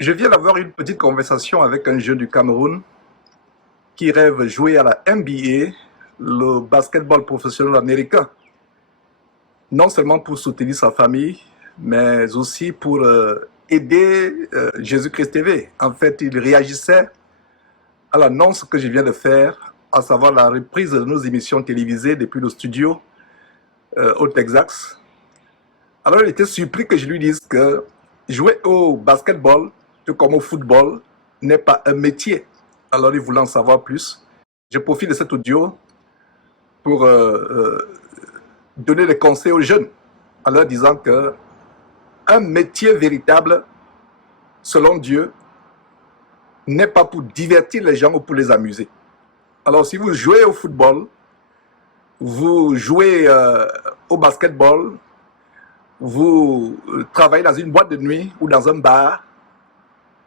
Je viens d'avoir une petite conversation avec un jeune du Cameroun qui rêve jouer à la NBA, le basketball professionnel américain, non seulement pour soutenir sa famille, mais aussi pour aider Jésus-Christ TV. En fait, il réagissait à l'annonce que je viens de faire, à savoir la reprise de nos émissions télévisées depuis le studio au Texas. Alors, il était surpris que je lui dise que jouer au basketball, tout comme au football, n'est pas un métier. Alors, il voulait en savoir plus. Je profite de cet audio pour donner des conseils aux jeunes, en leur disant que un métier véritable, selon Dieu, n'est pas pour divertir les gens ou pour les amuser. Alors, si vous jouez au football, vous jouez au basketball, vous travaillez dans une boîte de nuit ou dans un bar,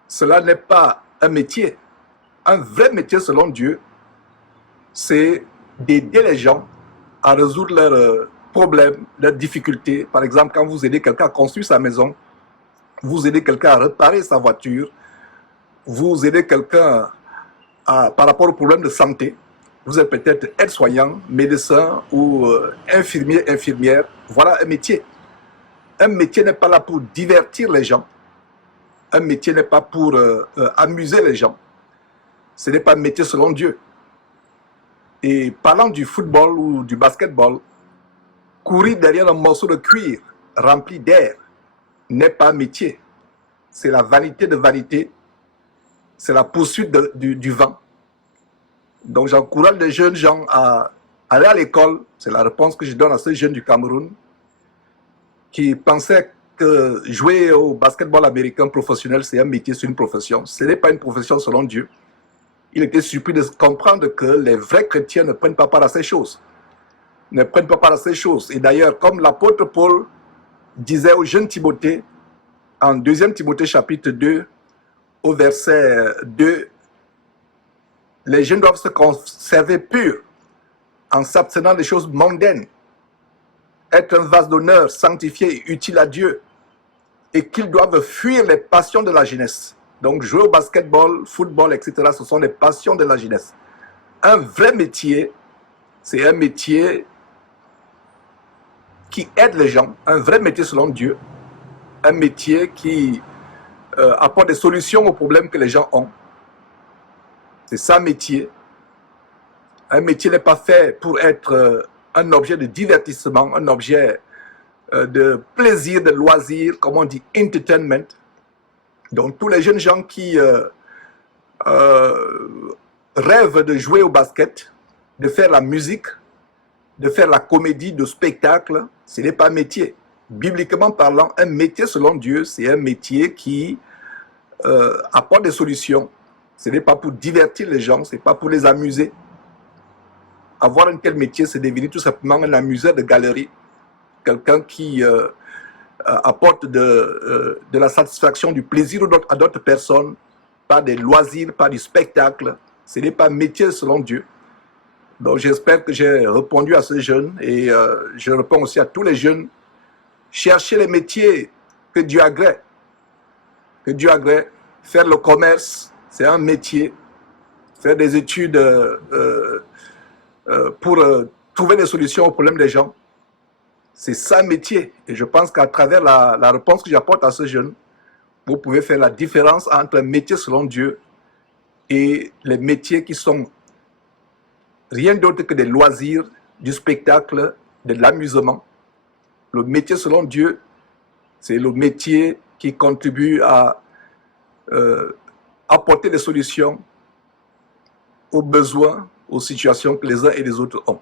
cela n'est pas un métier. Un vrai métier, selon Dieu, c'est d'aider les gens à résoudre leurs problèmes, leurs difficultés. Par exemple, quand vous aidez quelqu'un à construire sa maison, vous aidez quelqu'un à réparer sa voiture, vous aidez quelqu'un par rapport aux problèmes de santé. Vous êtes peut-être aide-soignant, médecin ou infirmier, infirmière. Voilà un métier. Un métier n'est pas là pour divertir les gens. Un métier n'est pas pour amuser les gens. Ce n'est pas un métier selon Dieu. Et parlant du football ou du basketball, courir derrière un morceau de cuir rempli d'air n'est pas un métier. C'est la vanité de vanité. C'est la poursuite du vent. Donc j'encourage les jeunes gens à aller à l'école. C'est la réponse que je donne à ces jeunes du Cameroun qui pensaient que jouer au basketball américain professionnel, c'est un métier, c'est une profession. Ce n'est pas une profession selon Dieu. Il était surpris de comprendre que les vrais chrétiens ne prennent pas part à ces choses. Ne prennent pas part à ces choses. Et d'ailleurs, comme l'apôtre Paul disait au jeune Timothée, en 2 Timothée chapitre 2, au verset 2, les jeunes doivent se conserver purs en s'abstenant des choses mondaines, être un vase d'honneur sanctifié et utile à Dieu, et qu'ils doivent fuir les passions de la jeunesse. Donc jouer au basketball, football, etc., ce sont les passions de la jeunesse. Un vrai métier, c'est un métier qui aide les gens, un vrai métier selon Dieu, un métier qui apporte des solutions aux problèmes que les gens ont. C'est ça, métier. Un métier n'est pas fait pour être un objet de divertissement, un objet de plaisir, de loisir, comme on dit, entertainment. Donc, tous les jeunes gens qui rêvent de jouer au basket, de faire la musique, de faire la comédie, de spectacle, ce n'est pas un métier. Bibliquement parlant, un métier selon Dieu, c'est un métier qui apporte des solutions. Ce n'est pas pour divertir les gens, ce n'est pas pour les amuser. Avoir un tel métier, c'est devenir tout simplement un amuseur de galerie. Quelqu'un qui apporte de la satisfaction, du plaisir à d'autres personnes, par des loisirs, par du spectacle. Ce n'est pas un métier selon Dieu. Donc j'espère que j'ai répondu à ces jeunes et je réponds aussi à tous les jeunes. Cherchez les métiers que Dieu agrée. Que Dieu agrée. Faire le commerce, c'est un métier. Faire des études pour trouver des solutions aux problèmes des gens, c'est ça un métier. Et je pense qu'à travers la réponse que j'apporte à ces jeunes, vous pouvez faire la différence entre un métier selon Dieu et les métiers qui sont rien d'autre que des loisirs, du spectacle, de l'amusement. Le métier selon Dieu, c'est le métier qui contribue à apporter des solutions aux besoins, aux situations que les uns et les autres ont.